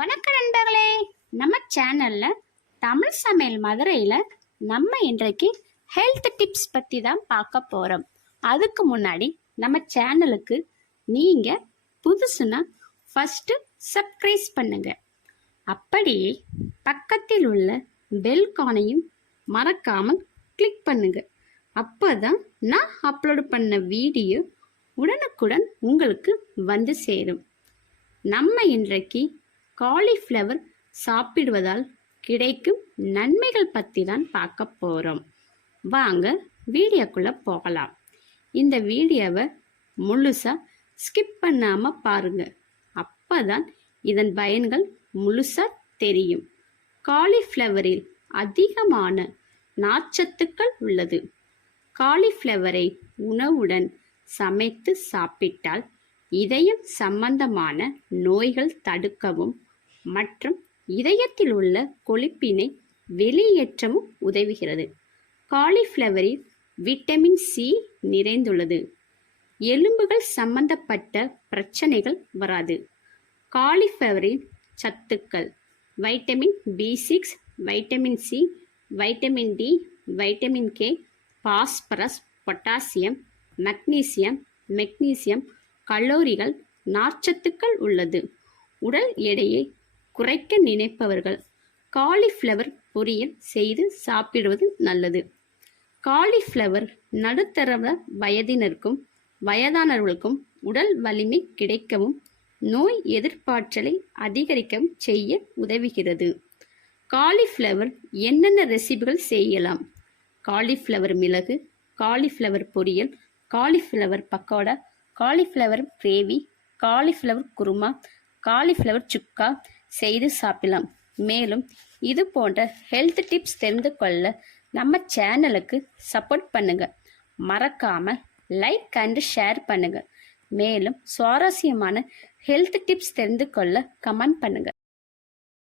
வணக்கம் நண்பர்களே, நம்ம சேனல்ல தமிழ் சமையல் மதுரையில நம்ம இன்றைக்கு ஹெல்த் டிப்ஸ் பத்தி தான் பார்க்க போறோம். அதுக்கு முன்னாடி நம்ம சேனலுக்கு நீங்க புதுசுனா ஃபர்ஸ்ட் சப்ஸ்கிரைப் பண்ணுங்க. அப்படியே பக்கத்தில் உள்ள பெல் கானையும் மறக்காமல் கிளிக் பண்ணுங்க. அப்பதான் நான் அப்லோட் பண்ண வீடியோ உடனுக்குடன் உங்களுக்கு வந்து சேரும். நம்ம இன்றைக்கு காலிஃப்ளவர் சாப்பிடுவதால் கிடைக்கும் நன்மைகள் பற்றி தான் பார்க்க போகிறோம். வாங்க வீடியோக்குள்ளே போகலாம். இந்த வீடியோவை முழுசாக ஸ்கிப் பண்ணாமல் பாருங்கள். அப்போ தான் இதன் பயன்கள் முழுசாக தெரியும். காலிஃப்ளவரில் அதிகமான நார்ச்சத்துக்கள் உள்ளது. காலிஃப்ளவரை உணவுடன் சமைத்து சாப்பிட்டால் இதயம் சம்பந்தமான நோய்கள் தடுக்கவும் மற்றும் இதயத்தில் உள்ள கொழுப்பினை வெளியேற்றவும் உதவுகிறது. காலிஃப்ளவரில் விட்டமின் சி நிறைந்துள்ளது. எலும்புகள் சம்பந்தப்பட்ட பிரச்சனைகள் வராது. காலிஃப்ளவரின் சத்துக்கள்: vitamin B6, vitamin C, vitamin D, vitamin K, phosphorus, potassium, magnesium, கலோரிகள், நார்ச்சத்துக்கள் உள்ளது. உடல் எடையை குறைக்க நினைப்பவர்கள் காலிஃப்ளவர் பொரியல் செய்து சாப்பிடுவது நல்லது. காலிஃப்ளவர் நடுத்தர வயதினருக்கும் வயதானவர்களுக்கும் உடல் வலிமை கிடைக்கவும் நோய் எதிர்ப்பாற்றலை அதிகரிக்கவும் செய்ய உதவுகிறது. காலிஃப்ளவர் என்னென்ன ரெசிபிகள் செய்யலாம்? காலிஃப்ளவர் மிளகு, காலிஃப்ளவர் பொரியல், cauliflower pakoda, cauliflower gravy, cauliflower kurma, cauliflower சுக்கா செய்து சாப்பிடலாம். மேலும் இது போன்ற ஹெல்த் டிப்ஸ் தெரிந்து கொள்ள நம்ம சேனலுக்கு சப்போர்ட் பண்ணுங்க. மறக்காம லைக் அண்ட் ஷேர் பண்ணுங்க. மேலும் சுவாரஸ்யமான ஹெல்த் டிப்ஸ் தெரிந்து கொள்ள கமெண்ட் பண்ணுங்க.